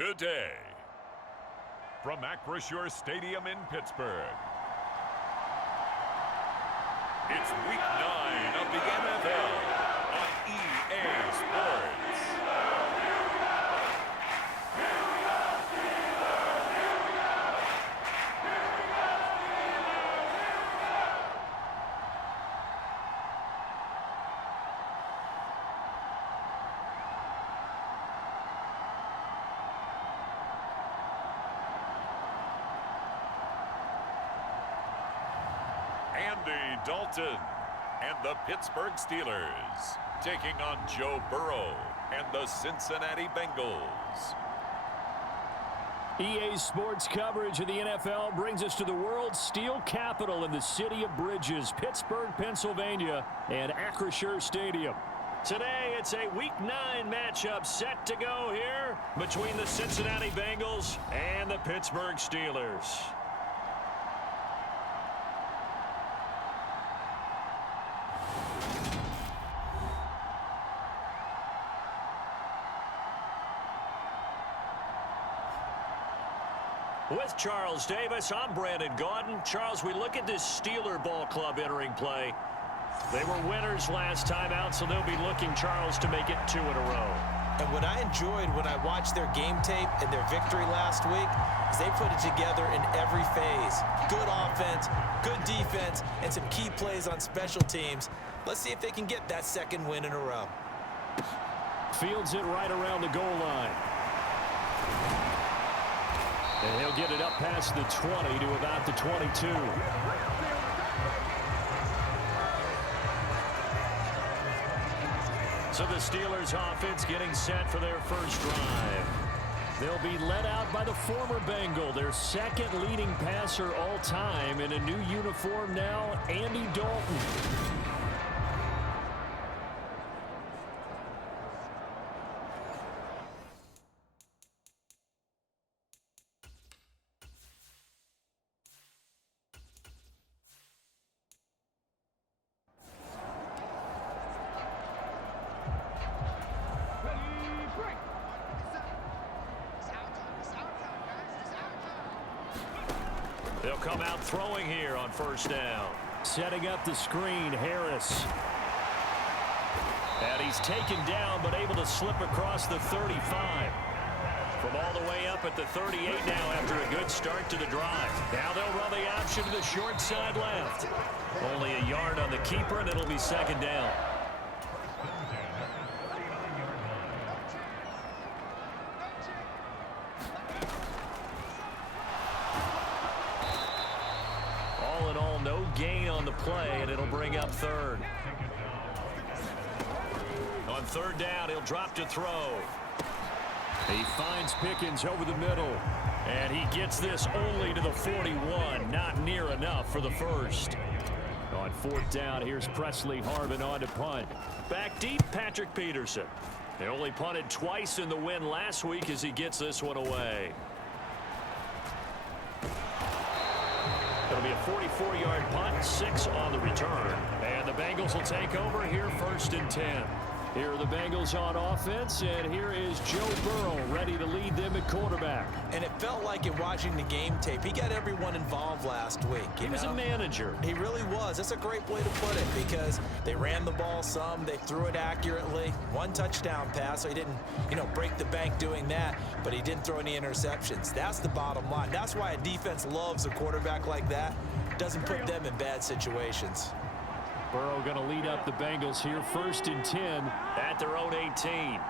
today. From Acrisure Stadium in Pittsburgh, it's Week 9 of the NFL on EA Sports. Andy Dalton and the Pittsburgh Steelers taking on Joe Burrow and the Cincinnati Bengals. EA Sports coverage of the NFL brings us to the world's steel capital in the city of Bridges, Pittsburgh, Pennsylvania, and Acrisure Stadium. Today, it's a Week 9 matchup set to go here between the Cincinnati Bengals and the Pittsburgh Steelers. With Charles Davis, I'm Brandon Gaudin. Charles, we look at this Steeler ball club entering play. They were winners last time out, so they'll be looking, Charles, to make it 2 in a row. And what I enjoyed when I watched their game tape and their victory last week is they put it together in every phase. Good offense, good defense, and some key plays on special teams. Let's see if they can get that second win in a row. Fields it right around the goal line. And he'll get it up past the 20 to about the 22. So the Steelers offense getting set for their first drive. They'll be led out by the former Bengal, their second leading passer all time in a new uniform now, Andy Dalton. They'll come out throwing here on first down. Setting up the screen, Harris. And he's taken down, but able to slip across the 35. From all the way up at the 38 now after a good start to the drive. Now they'll run the option to the short side left. Only a yard on the keeper, and it'll be second down. No gain on the play, and it'll bring up third. On third down, he'll drop to throw. He finds Pickens over the middle, and he gets this only to the 41. Not near enough for the first. On fourth down, here's Presley Harvin on to punt. Back deep, Patrick Peterson. They only punted twice in the win last week as he gets this one away. It'll be a 44-yard punt, 6 on the return. And the Bengals will take over here first and 10. Here are the Bengals on offense, and here is Joe Burrow ready to lead them at quarterback. And it felt like in watching the game tape, he got everyone involved last week. He was a manager. He really was. That's a great way to put it because they ran the ball some, they threw it accurately. 1 touchdown pass, so he didn't, break the bank doing that, but he didn't throw any interceptions. That's the bottom line. That's why a defense loves a quarterback like that. Doesn't put them in bad situations. Burrow going to lead up the Bengals here first and 10 at their own 18.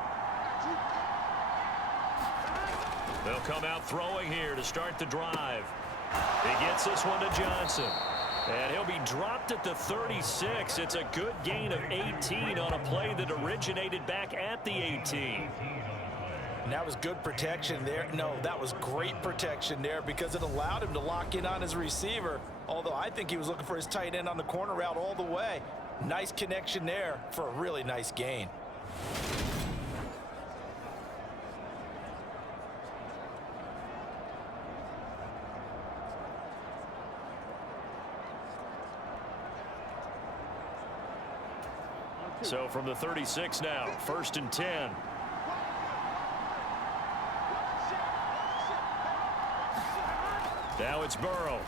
They'll come out throwing here to start the drive. He gets this one to Johnson. And he'll be dropped at the 36. It's a good gain of 18 on a play that originated back at the 18. And that was good protection there. No, that was great protection there because it allowed him to lock in on his receiver. Although I think he was looking for his tight end on the corner route all the way. Nice connection there for a really nice gain. So from the 36 now, first and 10. Now it's Burrow.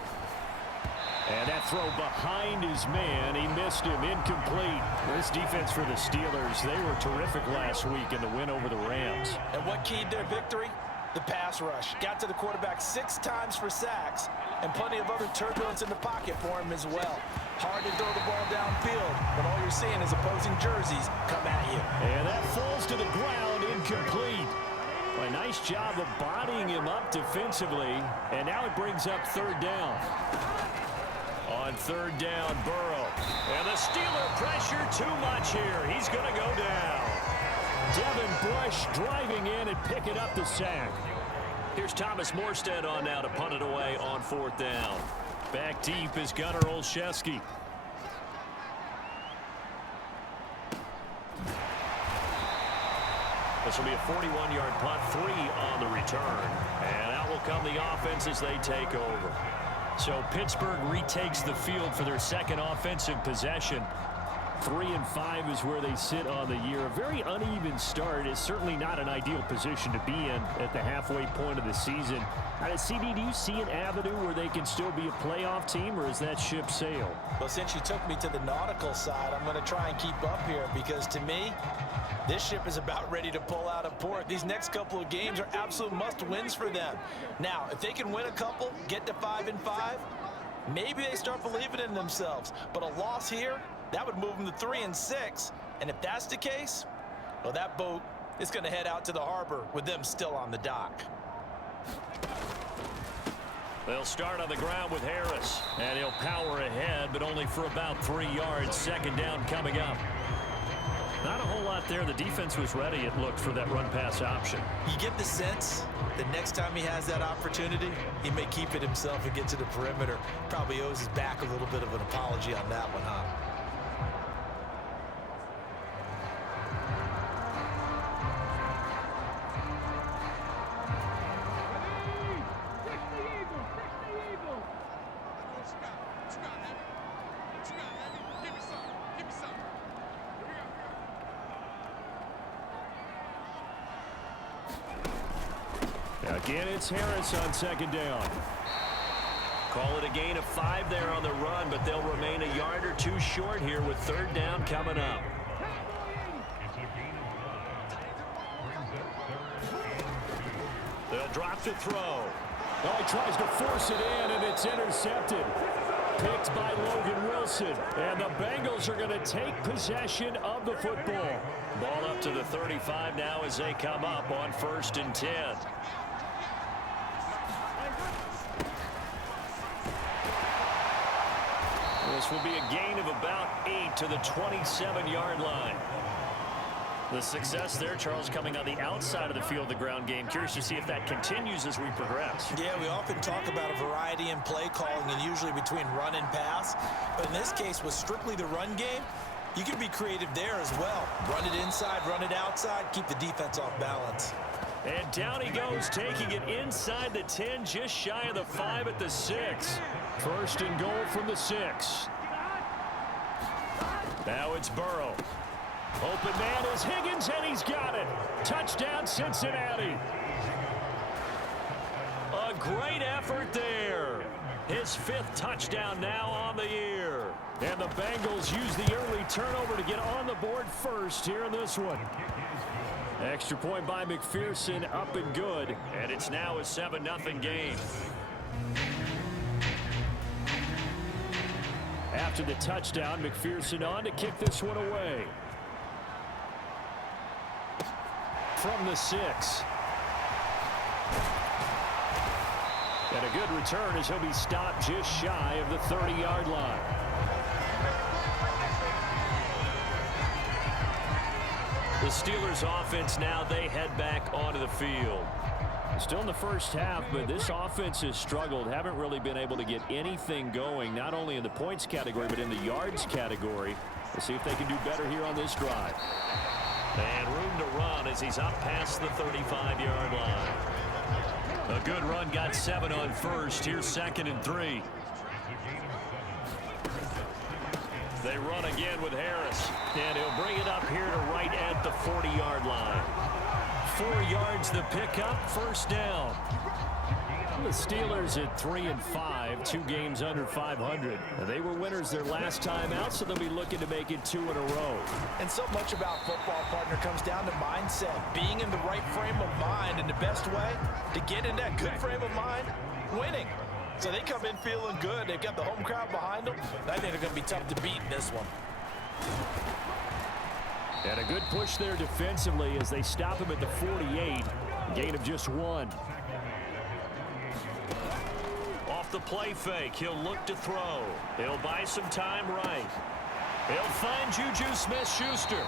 And that throw behind his man, he missed him, incomplete. This defense for the Steelers, they were terrific last week in the win over the Rams. And what keyed their victory? The pass rush. Got to the quarterback 6 times for sacks, and plenty of other turbulence in the pocket for him as well. Hard to throw the ball downfield, but all you're seeing is opposing jerseys come at you. And that falls to the ground, incomplete. A nice job of bodying him up defensively, and now it brings up 3rd down. On 3rd down, Burrow. And the Steeler pressure too much here. He's going to go down. Devin Bush driving in and picking up the sack. Here's Thomas Morstead on now to punt it away on 4th down. Back deep is Gunnar Olszewski. This will be a 41-yard punt, 3 on the return. And out will come the offense as they take over. So Pittsburgh retakes the field for their 2nd offensive possession. 3-5 is where they sit on the year. A very uneven start is certainly not an ideal position to be in at the halfway point of the season. CD, do you see an avenue where they can still be a playoff team, or is that ship sailed? Well, since you took me to the nautical side, I'm going to try and keep up here, because to me, this ship is about ready to pull out of port. These next couple of games are absolute must-wins for them. Now, if they can win a couple, get to 5-5, maybe they start believing in themselves. But a loss here, that would move them to 3-6. And if that's the case, well, that boat is going to head out to the harbor with them still on the dock. They'll start on the ground with Harris. And he'll power ahead, but only for about 3 yards. 2nd down coming up. Not a whole lot there. The defense was ready, it looked, for that run-pass option. You get the sense that next time he has that opportunity, he may keep it himself and get to the perimeter. Probably owes his back a little bit of an apology on that one, huh? Again, it's Harris on 2nd down. Call it a gain of 5 there on the run, but they'll remain a yard or 2 short here with 3rd down coming up. They'll drop to throw. Oh, he tries to force it in, and it's intercepted. Picked by Logan Wilson. And the Bengals are going to take possession of the football. Ball up to the 35 now as they come up on 1st and 10. This will be a gain of about 8 to the 27-yard line. The success there, Charles, coming on the outside of the field, the ground game. Curious to see if that continues as we progress. Yeah, we often talk about a variety in play calling, and usually between run and pass. But in this case, with strictly the run game, you can be creative there as well. Run it inside, run it outside, keep the defense off balance. And down he goes, taking it inside the 10, just shy of the 5 at the 6. 1st and goal from the 6. Now it's Burrow. Open man is Higgins, and he's got it. Touchdown, Cincinnati. A great effort there. His 5th touchdown now on the year. And the Bengals use the early turnover to get on the board first here in this one. Extra point by McPherson, up and good. And it's now a 7-0 game. After the touchdown, McPherson on to kick this one away. From the 6. And a good return as he'll be stopped just shy of the 30-yard line. The Steelers offense now, they head back onto the field. Still in the first half, but this offense has struggled. Haven't really been able to get anything going, not only in the points category, but in the yards category. Let's see if they can do better here on this drive. And room to run as he's up past the 35-yard line. A good run, got 7 on 1st. Here's 2nd and 3. They run again with Harris. And he'll bring it up here to right at the 40-yard line. 4 yards the pickup, first down. The Steelers at 3-5, 2 games under 500. They were winners their last time out, so they'll be looking to make it 2 in a row. And so much about football, partner, comes down to mindset. Being in the right frame of mind, and the best way to get in that good frame of mind, winning. So they come in feeling good. They've got the home crowd behind them. I think they're going to be tough to beat in this one. And a good push there defensively as they stop him at the 48. Gain of just 1. Off the play fake, he'll look to throw. He'll buy some time right. He'll find Juju Smith-Schuster.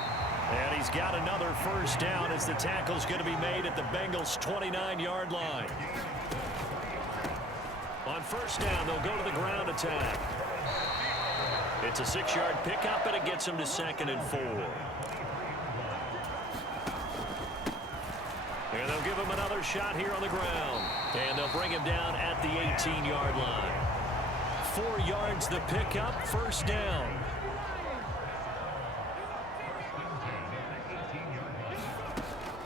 And he's got another first down as the tackle's going to be made at the Bengals' 29-yard line. On first down, they'll go to the ground attack. It's a 6-yard pickup, and it gets him to 2nd and 4. And they'll give him another shot here on the ground. And they'll bring him down at the 18-yard line. 4 yards the pickup, first down.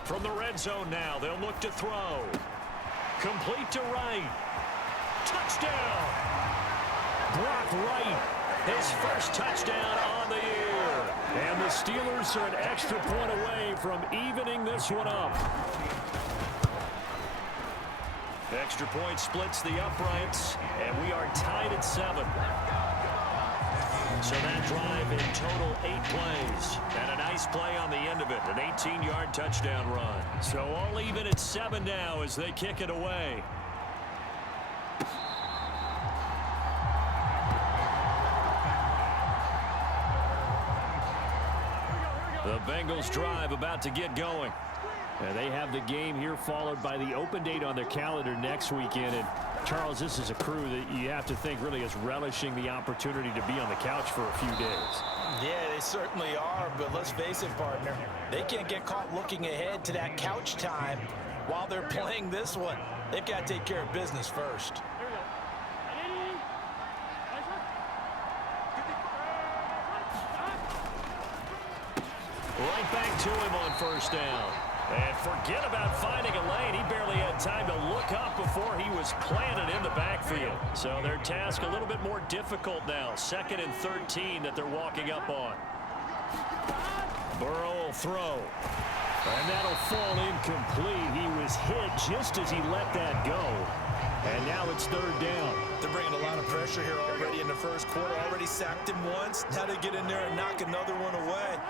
From the red zone now, they'll look to throw. Complete to Wright. Touchdown! Brock Wright, his first touchdown on the year. And the Steelers are an extra point away from evening this one up. Extra point splits the uprights, and we are tied at 7. So that drive in total 8 plays. And a nice play on the end of it, an 18-yard touchdown run. So all even at 7 now as they kick it away. The Bengals drive about to get going. And they have the game here followed by the open date on their calendar next weekend. And Charles, this is a crew that you have to think really is relishing the opportunity to be on the couch for a few days. Yeah, they certainly are, but let's face it, partner. They can't get caught looking ahead to that couch time while they're playing this one. They've got to take care of business first. Right back to him on first down. And forget about finding a lane. He barely had time to look up before he was planted in the backfield. So their task a little bit more difficult now. 2nd and 13 that they're walking up on. Burrow will throw. And that'll fall incomplete. He was hit just as he let that go. And now it's 3rd down. They're bringing a lot of pressure here already in the first quarter. Already sacked him once. Now they get in there and knock another one away.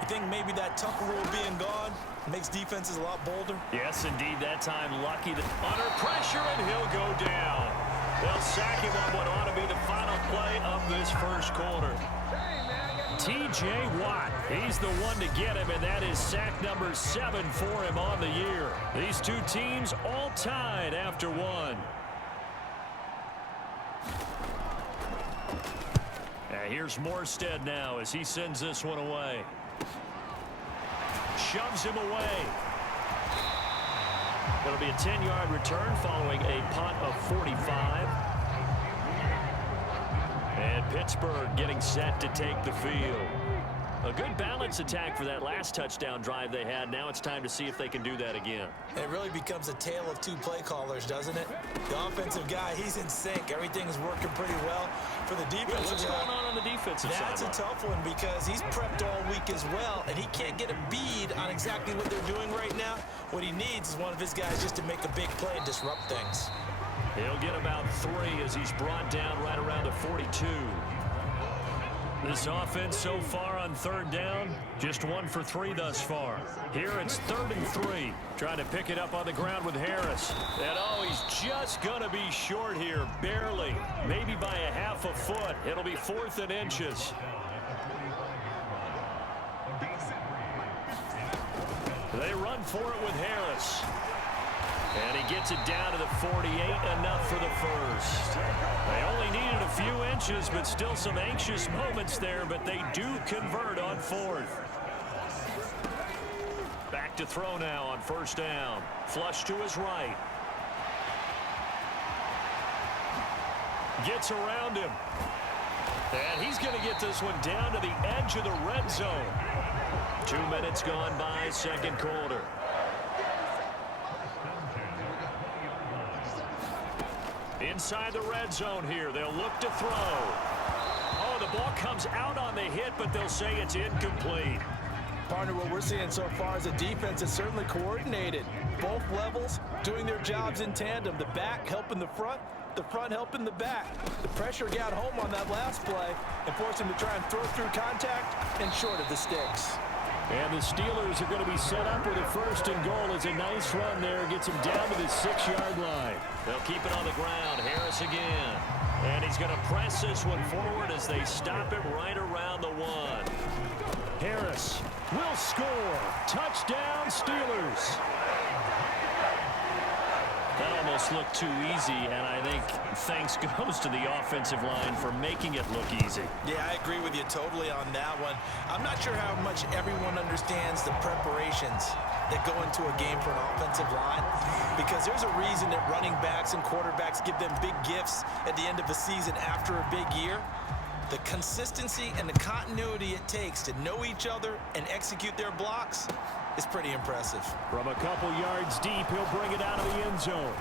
You think maybe that Tucker rule being gone makes defenses a lot bolder? Yes, indeed. That time lucky that under pressure, and he'll go down. They'll sack him on what ought to be the final play of this first quarter. T.J. Watt, he's the one to get him, and that is sack number 7 for him on the year. These two teams all tied after 1. Here's Morstead now as he sends this one away. Shoves him away. It'll be a 10-yard return following a punt of 45. And Pittsburgh getting set to take the field. A good balance attack for that last touchdown drive they had. Now it's time to see if they can do that again. It really becomes a tale of 2 play callers, doesn't it? The offensive guy, he's in sync. Everything's working pretty well. For the defensive guy, what's going on the defensive side? That's a tough one because he's prepped all week as well, and he can't get a bead on exactly what they're doing right now. What he needs is one of his guys just to make a big play and disrupt things. He'll get about 3 as he's brought down right around the 42. This offense so far on 3rd down, just 1 for 3 thus far. Here it's 3rd and 3. Trying to pick it up on the ground with Harris. And oh, he's just going to be short here, barely. Maybe by a half a foot. It'll be 4th and inches. They run for it with Harris. And he gets it down to the 48, enough for the first. They only needed a few inches, but still some anxious moments there, but they do convert on 4th. Back to throw now on first down. Flush to his right. Gets around him. And he's going to get this one down to the edge of the red zone. 2 minutes gone by, second quarter. Inside the red zone here. They'll look to throw. Oh, the ball comes out on the hit, but they'll say it's incomplete. Partner, what we're seeing so far is a defense that's certainly coordinated. Both levels doing their jobs in tandem. The back helping the front helping the back. The pressure got home on that last play and forced him to try and throw through contact and short of the sticks. And the Steelers are going to be set up with a first and goal. It's a nice run there. Gets him down to the 6-yard line. They'll keep it on the ground. Harris again. And he's going to press this one forward as they stop it right around the 1. Harris will score. Touchdown, Steelers. That almost looked too easy, and I think thanks goes to the offensive line for making it look easy. Yeah, I agree with you totally on that one. I'm not sure how much everyone understands the preparations that go into a game for an offensive line, because there's a reason that running backs and quarterbacks give them big gifts at the end of the season after a big year. The consistency and the continuity it takes to know each other and execute their blocks is pretty impressive. From a couple yards deep, he'll bring it out of the end zone.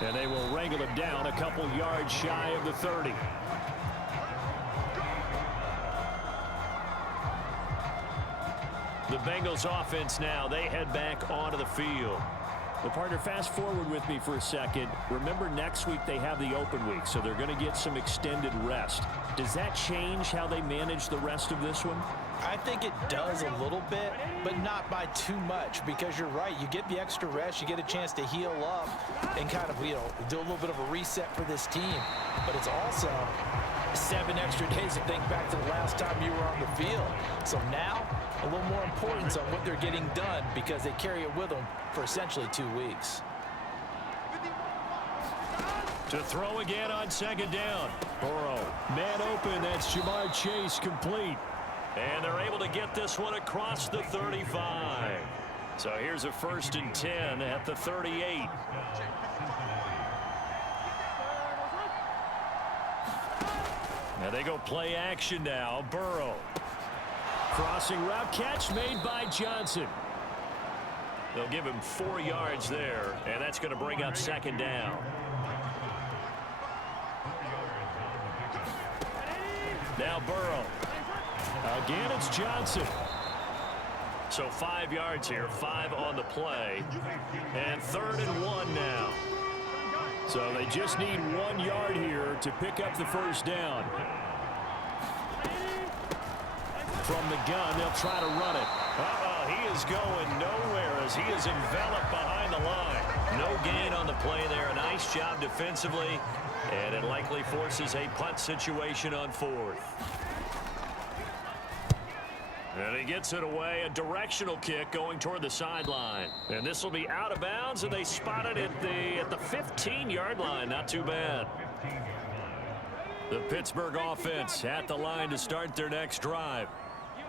And they will wrangle him down a couple yards shy of the 30. The Bengals offense now, they head back onto the field. Well, partner, fast forward with me for a second. Remember, next week they have the open week, so they're going to get some extended rest. Does that change how they manage the rest of this one? I think it does a little bit, but not by too much, because you're right. You get the extra rest, you get a chance to heal up and kind of, do a little bit of a reset for this team. But it's also 7 extra days to think back to the last time you were on the field. So now, a little more importance on what they're getting done, because they carry it with them for essentially 2 weeks. To throw again on second down. Burrow, man open, that's Jamar Chase, complete. And they're able to get this one across the 35. So here's a 1st and 10 at the 38. Now they go play action now. Burrow. Crossing route, catch made by Johnson. They'll give him 4 yards there, and that's going to bring up second down. Now Burrow. Again, it's Johnson. So 5 yards here, 5 on the play. And 3rd and 1 now. So they just need 1 yard here to pick up the first down. From the gun, they'll try to run it. He is going nowhere as he is enveloped behind the line. No gain on the play there. Nice job defensively. And it likely forces a punt situation on 4th. And he gets it away, a directional kick going toward the sideline. And this will be out of bounds, and they spot it at the 15-yard line. Not too bad. The Pittsburgh offense at the line to start their next drive.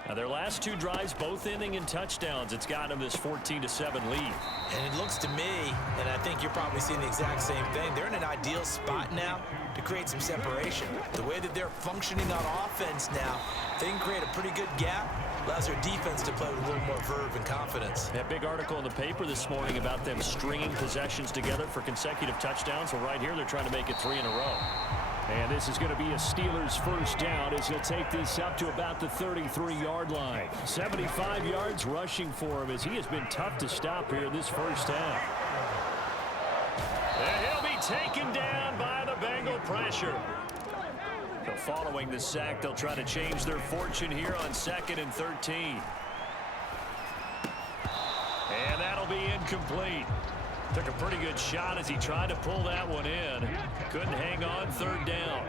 Now their last 2 drives, both ending in touchdowns. It's got them this 14-7 lead. And it looks to me, and I think you're probably seeing the exact same thing, they're in an ideal spot now to create some separation. The way that they're functioning on offense now, they can create a pretty good gap. Allows their defense to play with a little more verve and confidence. That big article in the paper this morning about them stringing possessions together for consecutive touchdowns. Well, right here, they're trying to make it 3 in a row. And this is going to be a Steelers first down as he'll take this up to about the 33-yard line. 75 yards rushing for him as he has been tough to stop here this first half. And he'll be taken down by the Bengal pressure. So following the sack, they'll try to change their fortune here on 2nd and 13. And that'll be incomplete. Took a pretty good shot as he tried to pull that one in. Couldn't hang on, 3rd down.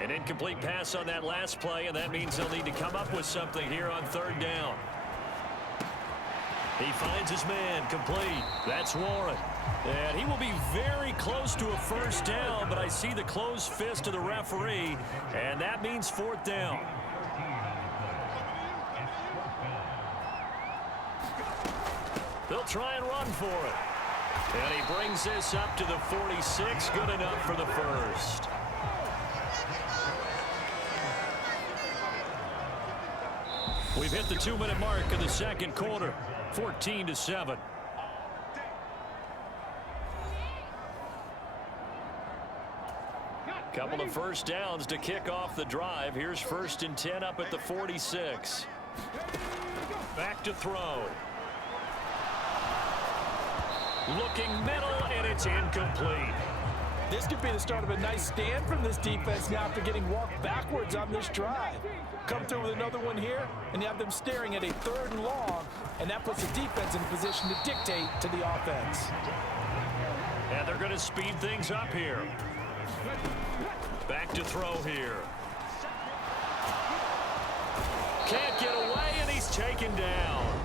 An incomplete pass on that last play, and that means they'll need to come up with something here on 3rd down. He finds his man, complete. That's Warren. And he will be very close to a first down, but I see the closed fist of the referee, and that means 4th down. They'll try and run for it. And he brings this up to the 46, good enough for the first. We've hit the 2-minute mark in the second quarter, 14-7. Couple of first downs to kick off the drive. Here's 1st and 10 up at the 46. Back to throw. Looking middle, and it's incomplete. This could be the start of a nice stand from this defense now after getting walked backwards on this drive. Come through with another one here, and you have them staring at a 3rd and long, and that puts the defense in a position to dictate to the offense. And they're going to speed things up here. Back to throw here. Can't get away, and he's taken down.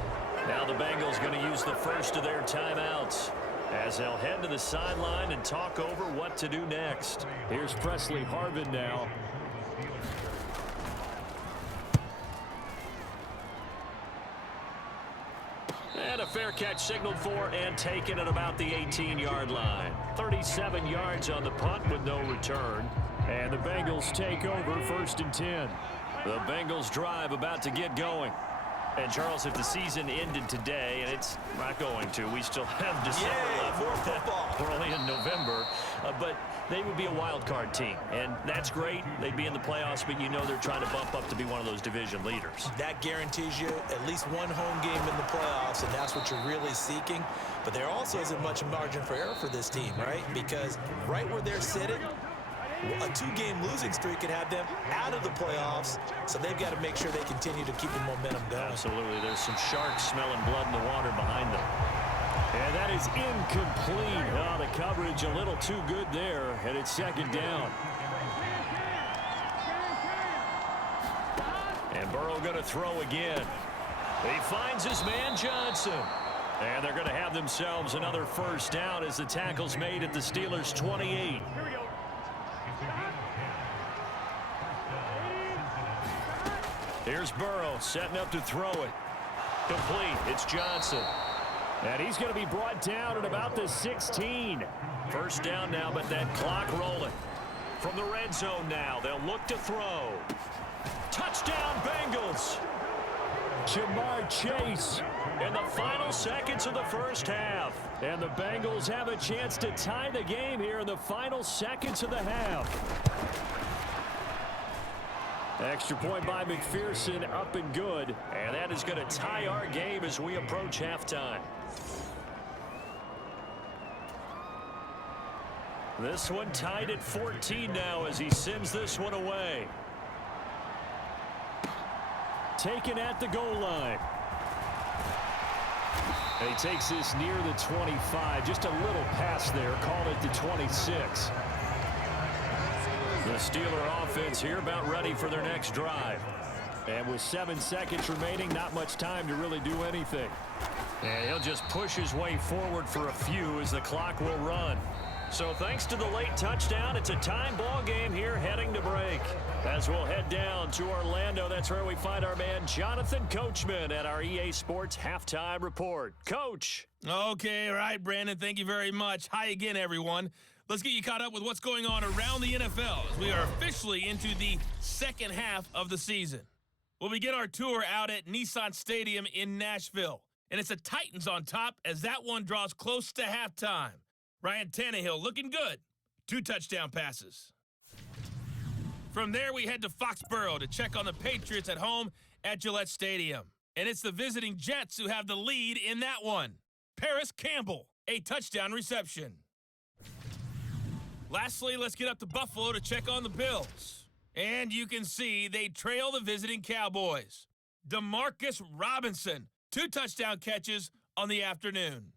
Now the Bengals going to use the first of their timeouts as they'll head to the sideline and talk over what to do next. Here's Presley Harvin now. And a fair catch signaled for and taken at about the 18-yard line. 37 yards on the punt with no return. And the Bengals take over 1st and 10. The Bengals drive about to get going. And, Charles, if the season ended today, and it's not going to, we still have December left. More football. We're only in November. But they would be a wild card team. And that's great. They'd be in the playoffs, but you know they're trying to bump up to be one of those division leaders. That guarantees you at least one home game in the playoffs, and that's what you're really seeking. But there also isn't much margin for error for this team, right? Because right where they're sitting, a 2-game losing streak could have them out of the playoffs, so they've got to make sure they continue to keep the momentum going. Absolutely. There's some sharks smelling blood in the water behind them. And that is incomplete. Oh, the coverage a little too good there, and it's 2nd down. And Burrow going to throw again. He finds his man Johnson. And they're going to have themselves another first down as the tackle's made at the Steelers' 28. Here's Burrow setting up to throw it. Complete. It's Johnson. And he's going to be brought down at about the 16. First down now, but that clock rolling. From the red zone now, they'll look to throw. Touchdown, Bengals. Jamar Chase in the final seconds of the first half. And the Bengals have a chance to tie the game here in the final seconds of the half. Extra point by McPherson, up and good. And that is going to tie our game as we approach halftime. This one tied at 14 now as he sends this one away. Taken at the goal line. And he takes this near the 25. Just a little pass there. Call it the 26. The Steeler offense here about ready for their next drive. And with 7 seconds remaining, not much time to really do anything. And he'll just push his way forward for a few as the clock will run. So thanks to the late touchdown, it's a time ball game here heading to break. As we'll head down to Orlando, that's where we find our man Jonathan Coachman at our EA Sports Halftime Report. Coach. Okay, all right, Brandon, thank you very much. Hi again, everyone. Let's get you caught up with what's going on around the NFL as we are officially into the second half of the season. We'll begin our tour out at Nissan Stadium in Nashville. And it's the Titans on top as that one draws close to halftime. Ryan Tannehill looking good. 2 touchdown passes. From there, we head to Foxborough to check on the Patriots at home at Gillette Stadium. And it's the visiting Jets who have the lead in that one. Paris Campbell, a touchdown reception. Lastly, let's get up to Buffalo to check on the Bills. And you can see they trail the visiting Cowboys. Demarcus Robinson, 2 touchdown catches on the afternoon.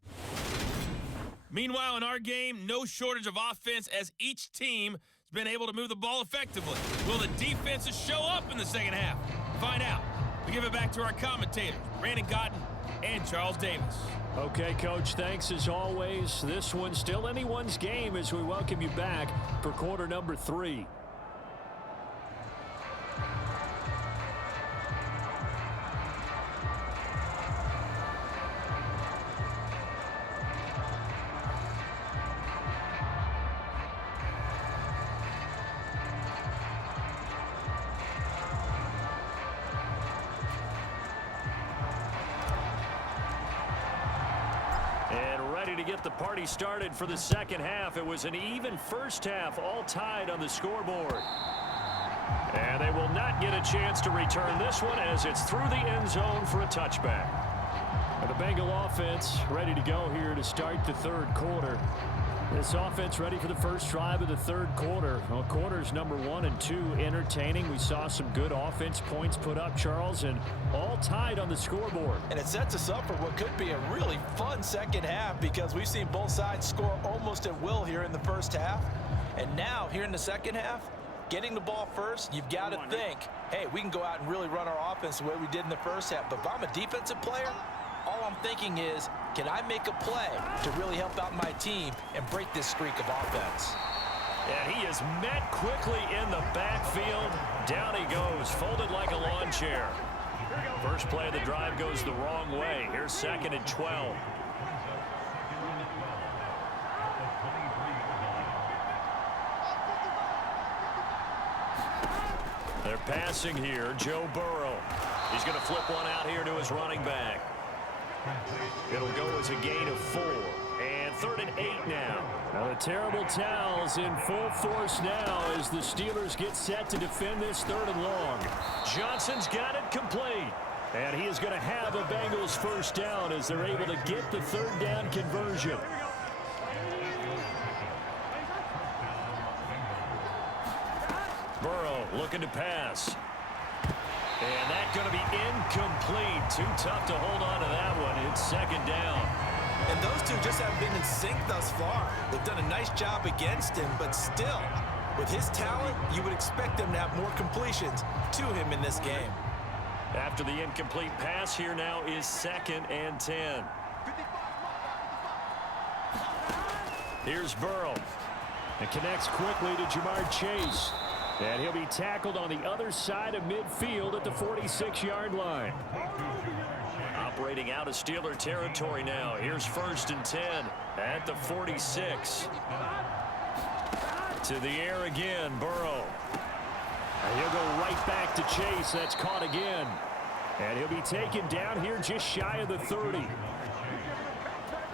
Meanwhile, in our game, no shortage of offense as each team has been able to move the ball effectively. Will the defenses show up in the second half? Find out. We give it back to our commentators, Brandon Cotton and Charles Davis. Okay, Coach, thanks as always. This one's still anyone's game as we welcome you back for quarter number 3. ready to get the party started for the second half. It was an even first half, all tied on the scoreboard. And they will not get a chance to return this one as it's through the end zone for a touchback. And the Bengal offense ready to go here to start the third quarter. This offense ready for the first drive of the third quarter. Well, quarters number 1 and 2 entertaining. We saw some good offense points put up, Charles, and all tied on the scoreboard. And it sets us up for what could be a really fun second half because we've seen both sides score almost at will here in the first half. And now, here in the second half, getting the ball first, you've got to think, hey, we can go out and really run our offense the way we did in the first half. But if I'm a defensive player, all I'm thinking is, can I make a play to really help out my team and break this streak of offense? And he is met quickly in the backfield. Down he goes, folded like a lawn chair. First play of the drive goes the wrong way. Here's 2nd and 12. They're passing here. Joe Burrow. He's going to flip one out here to his running back. It'll go as a gain of 4. And 3rd and 8 now. Now the terrible towels in full force now as the Steelers get set to defend this 3rd and long. Johnson's got it complete. And he is going to have a Bengals first down as they're able to get the 3rd down conversion. Burrow looking to pass. And that's going to be incomplete. Too tough to hold on to that one. It's 2nd down. And those two just haven't been in sync thus far. They've done a nice job against him, but still, with his talent, you would expect them to have more completions to him in this game. After the incomplete pass, here now is 2nd and 10. Here's Burrow. It connects quickly to Jamar Chase. And he'll be tackled on the other side of midfield at the 46-yard line. Operating out of Steeler territory now. Here's 1st and 10 at the 46. To the air again, Burrow. And he'll go right back to Chase. That's caught again. And he'll be taken down here just shy of the 30.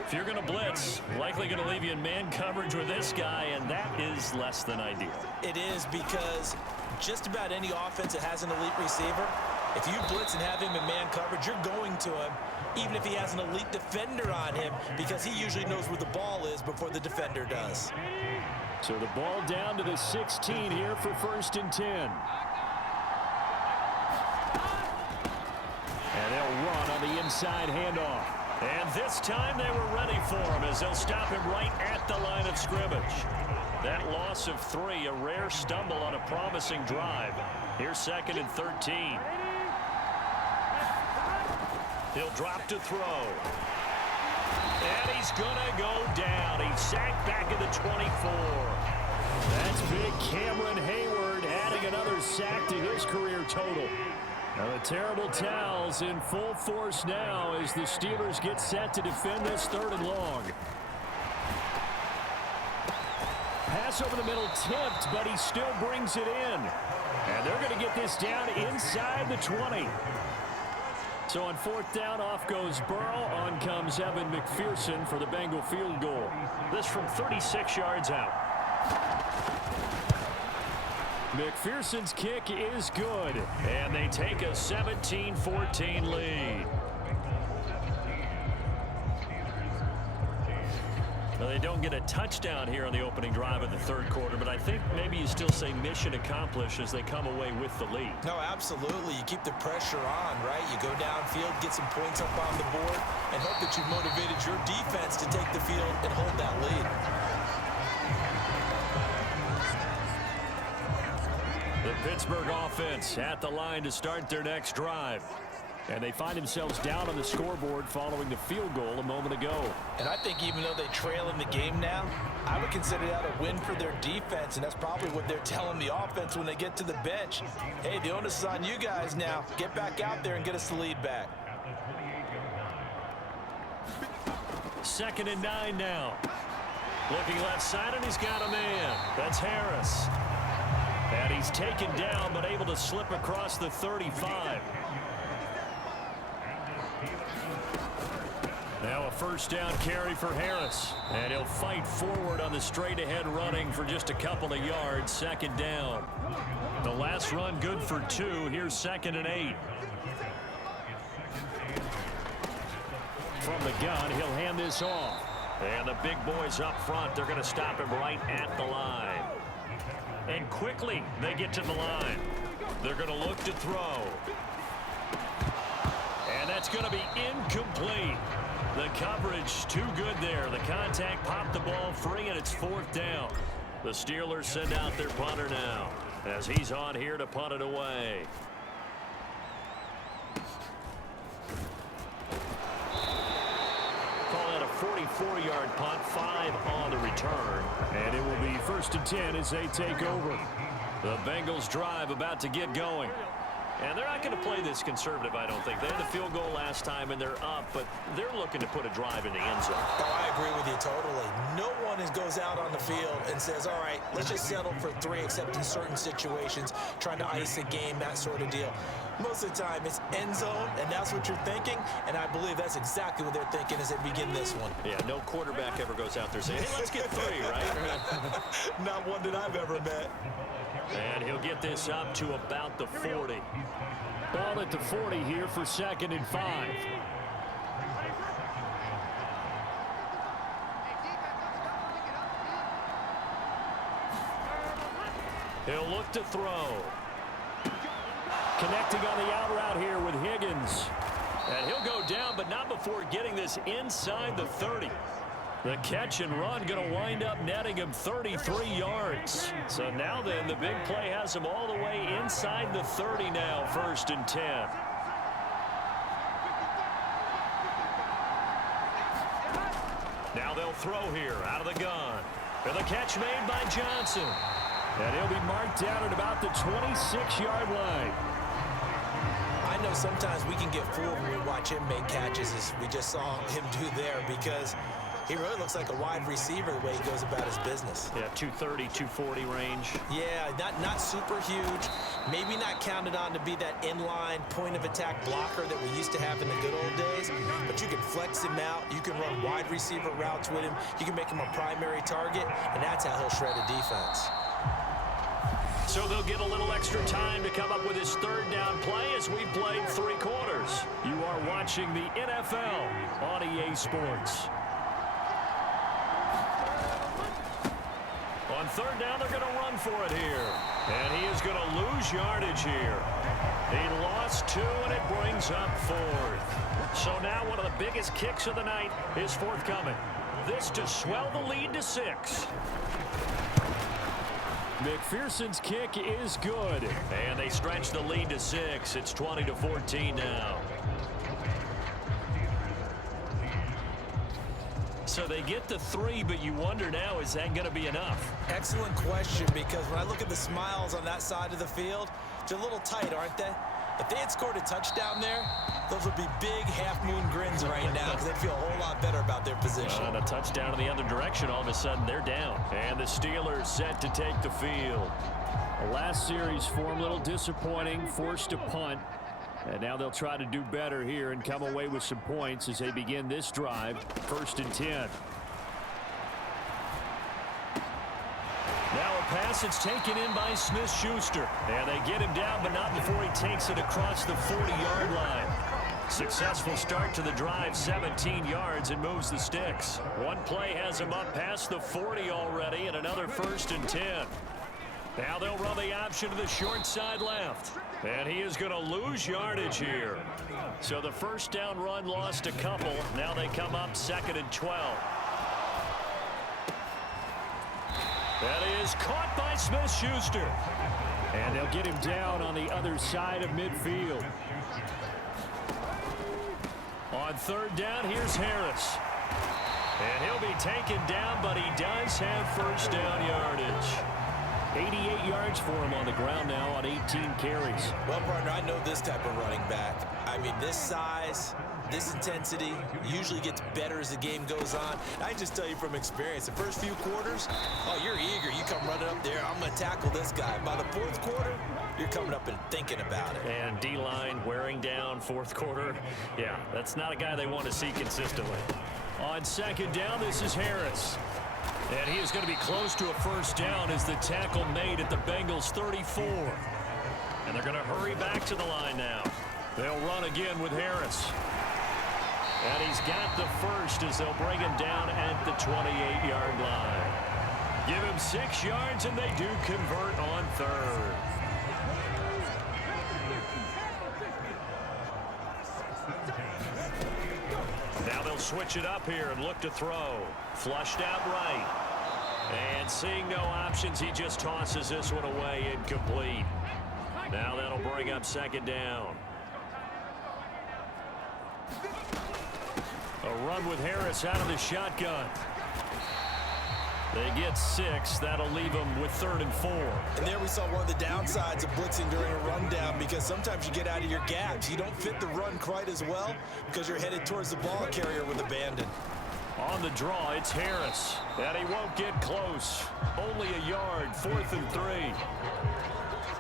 If you're going to blitz, likely going to leave you in man coverage with this guy, and that is less than ideal. It is because just about any offense that has an elite receiver, if you blitz and have him in man coverage, you're going to him, even if he has an elite defender on him, because he usually knows where the ball is before the defender does. So the ball down to the 16 here for 1st and 10. And they'll run on the inside handoff. And this time they were ready for him as they'll stop him right at the line of scrimmage. That loss of 3, a rare stumble on a promising drive. Here's 2nd and 13. He'll drop to throw. And he's going to go down. He's sacked back at the 24. That's big Cameron Hayward adding another sack to his career total. Now the terrible towels in full force now as the Steelers get set to defend this 3rd and long. Pass over the middle tipped, but he still brings it in. And they're going to get this down inside the 20. So on 4th down, off goes Burrow. On comes Evan McPherson for the Bengal field goal. This from 36 yards out. McPherson's kick is good, and they take a 17-14 lead. Well, they don't get a touchdown here on the opening drive of the 3rd quarter, but I think maybe you still say mission accomplished as they come away with the lead. No, absolutely. You keep the pressure on, right? You go downfield, get some points up on the board, and hope that you've motivated your defense to take the field and hold that lead. The Pittsburgh offense at the line to start their next drive. And they find themselves down on the scoreboard following the field goal a moment ago. And I think even though they trail in the game now, I would consider that a win for their defense, and that's probably what they're telling the offense when they get to the bench. Hey, the onus is on you guys now. Get back out there and get us the lead back. 2nd and 9 now. Looking left side, and he's got a man. That's Harris. And he's taken down, but able to slip across the 35. Now a first down carry for Harris. And he'll fight forward on the straight-ahead running for just a couple of yards. Second down. The last run good for 2. Here's 2nd and 8. From the gun, he'll hand this off. And the big boys up front, they're going to stop him right at the line. And quickly, they get to the line. They're going to look to throw. And that's going to be incomplete. The coverage too good there. The contact popped the ball free, and it's 4th down. The Steelers send out their punter now as he's on here to punt it away. Call that a 44-yard punt, 5 on the return. And it will be 1st and 10 as they take over. The Bengals drive about to get going. And they're not going to play this conservative, I don't think. They had the field goal last time, and they're up, but they're looking to put a drive in the end zone. Oh, I agree with you totally. No one goes out on the field and says, all right, let's just settle for 3, except in certain situations, trying to ice a game, that sort of deal. Most of the time, it's end zone, and that's what you're thinking, and I believe that's exactly what they're thinking as they begin this one. Yeah, no quarterback ever goes out there saying, hey, let's get 3, right? Not one that I've ever met. And he'll get this up to about the 40. Ball at the 40 here for 2nd and 5. He'll look to throw. Connecting on the out route here with Higgins. And he'll go down, but not before getting this inside the 30. The catch and run going to wind up netting him 33 yards. So now then, the big play has him all the way inside the 30 now, 1st and 10. Now they'll throw here out of the gun. And the catch made by Johnson. And he'll be marked down at about the 26-yard line. I know sometimes we can get fooled when we watch him make catches, as we just saw him do there, because he really looks like a wide receiver the way he goes about his business. Yeah, 230, 240 range. Yeah, not super huge. Maybe not counted on to be that inline point-of-attack blocker that we used to have in the good old days. But you can flex him out. You can run wide receiver routes with him. You can make him a primary target, and that's how he'll shred a defense. So they'll get a little extra time to come up with his 3rd down play as we played 3 quarters. You are watching the NFL on EA Sports. On 3rd down, they're going to run for it here. And he is going to lose yardage here. He lost 2, and it brings up 4th. So now one of the biggest kicks of the night is forthcoming. This to swell the lead to 6. McPherson's kick is good. And they stretch the lead to 6. It's 20-14 now. So they get the 3, but you wonder now, is that going to be enough? Excellent question, because when I look at the smiles on that side of the field, they're a little tight, aren't they? If they had scored a touchdown there, those would be big half-moon grins right now, because they'd feel a whole lot better about their position. And a touchdown in the other direction, all of a sudden they're down. And the Steelers set to take the field. The last series for them, a little disappointing, forced to punt. And now they'll try to do better here and come away with some points as they begin this drive, 1st and 10. Now a pass that's taken in by Smith-Schuster. And they get him down, but not before he takes it across the 40-yard line. Successful start to the drive, 17 yards, and moves the sticks. One play has him up past the 40 already, and another 1st and 10. Now they'll run the option to the short side left. And he is going to lose yardage here. So the 1st down run lost a couple. Now they come up 2nd and 12. That is caught by Smith-Schuster. And they'll get him down on the other side of midfield. On 3rd down, here's Harris. And he'll be taken down, but he does have 1st down yardage. 88 yards for him on the ground now on 18 carries. Well, partner, I know this type of running back. I mean, this size, this intensity usually gets better as the game goes on. I just tell you from experience, the first few quarters, oh, you're eager. You come running up there, I'm going to tackle this guy. By the 4th quarter, you're coming up and thinking about it. And D-line wearing down 4th quarter. Yeah, that's not a guy they want to see consistently. On second down, this is Harris. And he is going to be close to a first down as the tackle made at the Bengals 34. And they're going to hurry back to the line now. They'll run again with Harris. And he's got the first as they'll bring him down at the 28-yard line. Give him 6 yards, and they do convert on third. Now they'll switch it up here and look to throw. Flushed out right. And seeing no options, he just tosses this one away, incomplete. Now that'll bring up second down. A run with Harris out of the shotgun. They get 6. That'll leave them with 3rd and 4. And there we saw one of the downsides of blitzing during a rundown, because sometimes you get out of your gaps. You don't fit the run quite as well because you're headed towards the ball carrier with abandon. On the draw, it's Harris. And he won't get close. Only a yard, 4th and 3.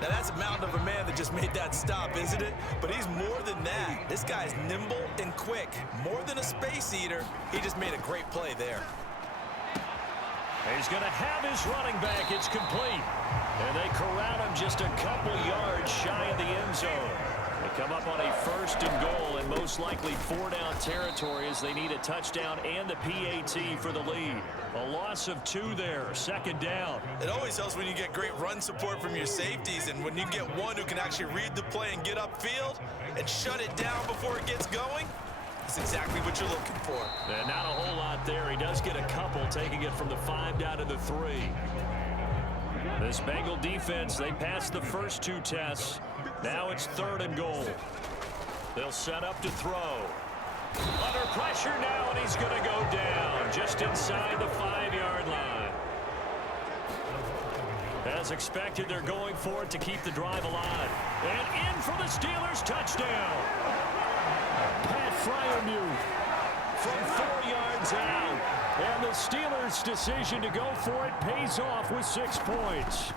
Now that's a mountain of a man that just made that stop, isn't it? But he's more than that. This guy's nimble and quick. More than a space eater. He just made a great play there. He's going to have his running back. It's complete. And they corral him just a couple yards shy of the end zone. They come up on a 1st and goal, and most likely 4-down territory as they need a touchdown and the PAT for the lead. A loss of 2 there, 2nd down. It always helps when you get great run support from your safeties, and when you get one who can actually read the play and get upfield and shut it down before it gets going. That's exactly what you're looking for. And not a whole lot there. He does get a couple, taking it from the 5 down to the 3. This Bengal defense, they passed the first 2 tests. Now it's 3rd and goal. They'll set up to throw. Under pressure now, and he's going to go down just inside the 5-yard line. As expected, they're going for it to keep the drive alive. And in for the Steelers, touchdown. Pat Fryermuth from 4 yards out. And the Steelers' decision to go for it pays off with 6 points.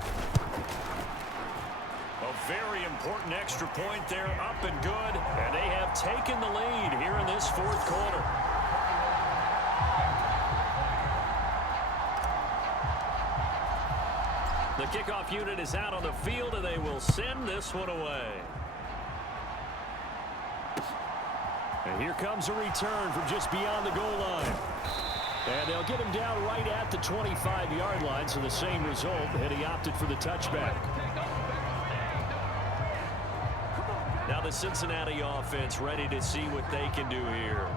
A very important extra point there, up and good. And they have taken the lead here in this 4th quarter. The kickoff unit is out on the field, and they will send this one away. And here comes a return from just beyond the goal line. And they'll get him down right at the 25-yard line, so the same result, and he opted for the touchback. Now the Cincinnati offense ready to see what they can do here.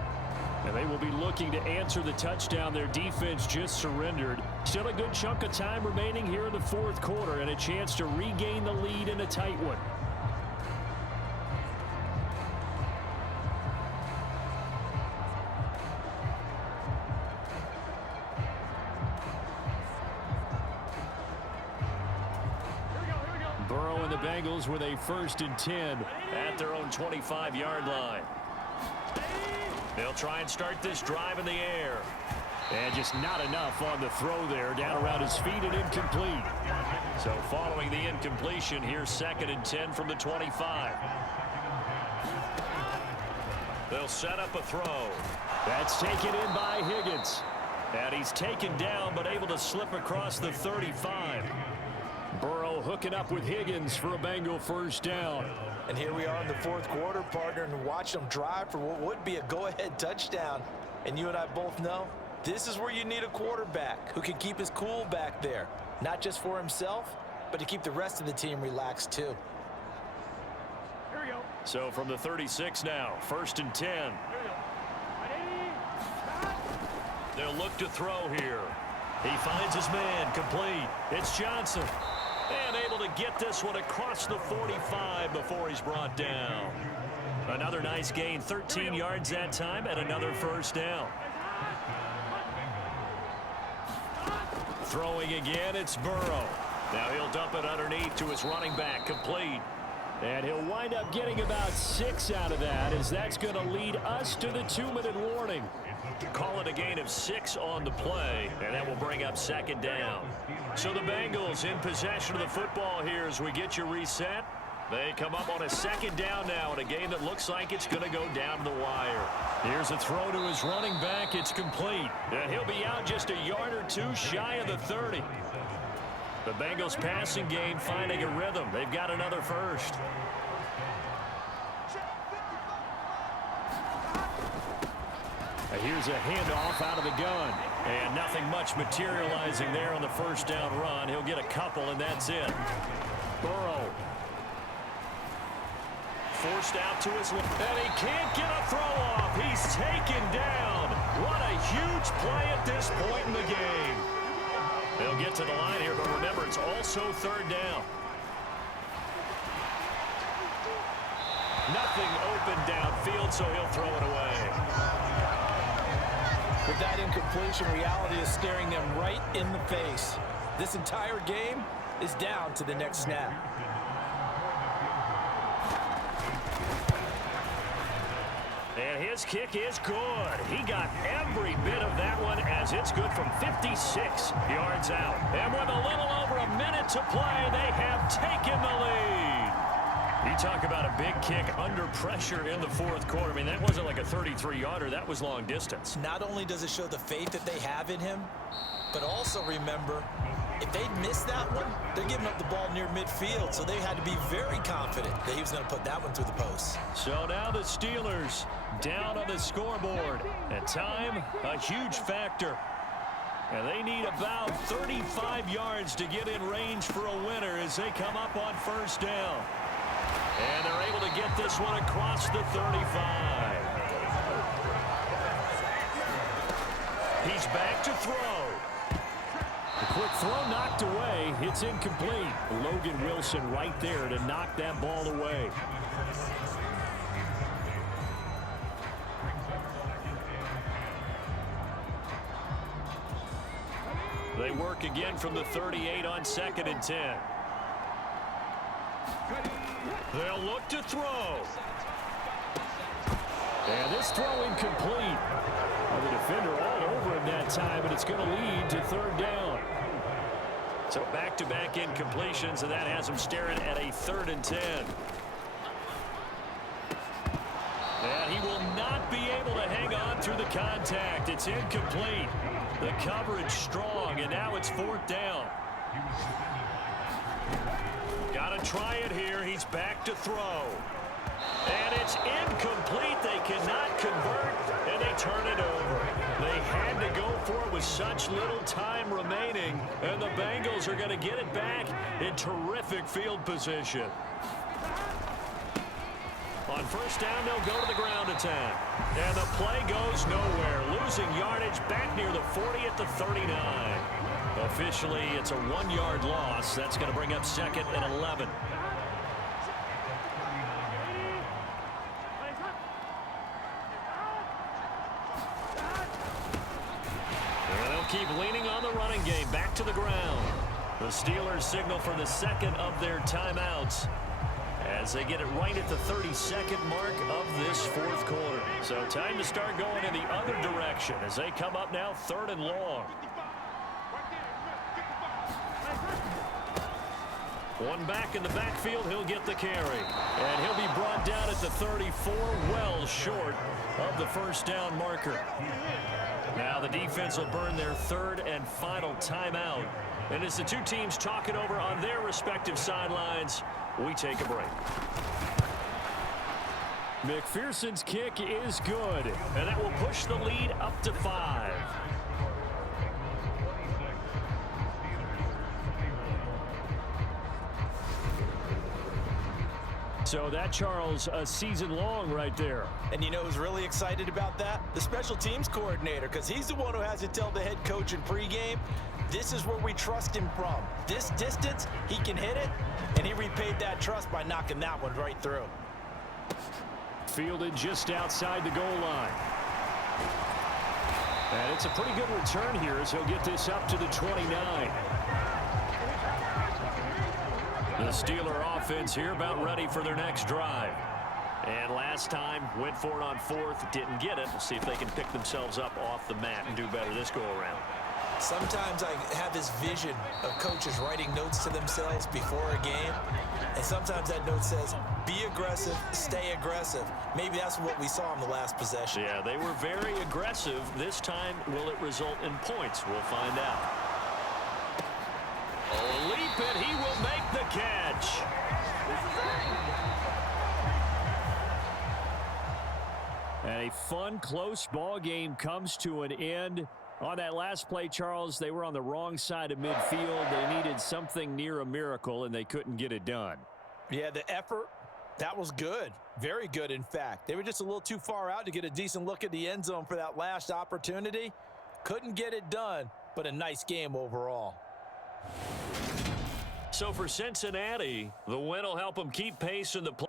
And they will be looking to answer the touchdown their defense just surrendered. Still a good chunk of time remaining here in the 4th quarter, and a chance to regain the lead in a tight one. Burrow and the Bengals with a 1st and 10 at their own 25-yard line. They'll try and start this drive in the air. And just not enough on the throw there. Down around his feet and incomplete. So following the incompletion, here's 2nd and 10 from the 25. They'll set up a throw. That's taken in by Higgins. And he's taken down but able to slip across the 35. Burrow hooking up with Higgins for a Bengal 1st down. And here we are in the 4th quarter, partner, and watch them drive for what would be a go-ahead touchdown. And you and I both know this is where you need a quarterback who can keep his cool back there. Not just for himself, but to keep the rest of the team relaxed too. Here we go. So from the 36 now, 1st and 10. They'll look to throw here. He finds his man, complete. It's Johnson. And able to get this one across the 45 before he's brought down. Another nice gain, 13 yards that time, and another 1st down. Throwing again, it's Burrow. Now he'll dump it underneath to his running back, complete. And he'll wind up getting about 6 out of that, as that's going to lead us to the 2-minute warning. Call it a gain of 6 on the play, and that will bring up 2nd down. So the Bengals in possession of the football here as we get you reset. They come up on a second down now in a game that looks like it's going to go down to the wire. Here's a throw to his running back. It's complete. And he'll be out just a yard or two shy of the 30. The Bengals passing game finding a rhythm. They've got another first. Here's a handoff out of the gun. And nothing much materializing there on the first down run. He'll get a couple, and that's it. Burrow. Forced out to his left. And he can't get a throw off. He's taken down. What a huge play at this point in the game. They'll get to the line here, but remember, it's also third down. Nothing open downfield, so he'll throw it away. With that incompletion, reality is staring them right in the face. This entire game is down to the next snap. And his kick is good. He got every bit of that one as it's good from 56 yards out. And with a little over a minute to play, they have taken the lead. You talk about a big kick under pressure in the fourth quarter. I mean, that wasn't like a 33-yarder. That was long distance. Not only does it show the faith that they have in him, but also remember, if they'd missed that one, they're giving up the ball near midfield, so they had to be very confident that he was going to put that one through the post. So now the Steelers down on the scoreboard. And time, a huge factor. And they need about 35 yards to get in range for a winner as they come up on first down. And they're able to get this one across the 35. He's back to throw. The quick throw knocked away. It's incomplete. Logan Wilson right there to knock that ball away. They work again from the 38 on 2nd and 10. They'll look to throw. And this throw incomplete. The defender all over him that time, and it's going to lead to third down. So back-to-back incompletions, and that has him staring at a 3rd and 10. And he will not be able to hang on through the contact. It's incomplete. The coverage strong, and now it's 4th down. Got to try it here. He's back to throw. And it's incomplete. They cannot convert, and they turn it over. They had to go for it with such little time remaining, and the Bengals are going to get it back in terrific field position. On first down, they'll go to the ground attack. And the play goes nowhere. Losing yardage back near the 40 at the 39. Officially, it's a 1-yard loss. That's going to bring up 2nd and 11. Keep leaning on the running game. Back to the ground. The Steelers signal for the 2nd of their timeouts as they get it right at the 32nd mark of this 4th quarter. So time to start going in the other direction as they come up now 3rd and long. One back in the backfield, he'll get the carry. And he'll be brought down at the 34, well short of the first down marker. Now the defense will burn their 3rd and final timeout. And as the two teams talk it over on their respective sidelines, we take a break. McPherson's kick is good, and that will push the lead up to 5. So that, Charles, a season long right there. And you know who's really excited about that? The special teams coordinator, because he's the one who has to tell the head coach in pregame, this is where we trust him from. This distance, he can hit it, and he repaid that trust by knocking that one right through. Fielded just outside the goal line. And it's a pretty good return here as he'll get this up to the 29. The Steeler offense here about ready for their next drive. And last time, went for it on 4th, didn't get it. We'll see if they can pick themselves up off the mat and do better this go-around. Sometimes I have this vision of coaches writing notes to themselves before a game, and sometimes that note says, be aggressive, stay aggressive. Maybe that's what we saw in the last possession. Yeah, they were very aggressive. This time, will it result in points? We'll find out. Oh, leap it. He will make the catch. And a fun, close ball game comes to an end. On that last play, Charles, they were on the wrong side of midfield. They needed something near a miracle, and they couldn't get it done. Yeah, the effort, that was good. Very good, in fact. They were just a little too far out to get a decent look at the end zone for that last opportunity. Couldn't get it done, but a nice game overall. So for Cincinnati, the win will help them keep pace in the play.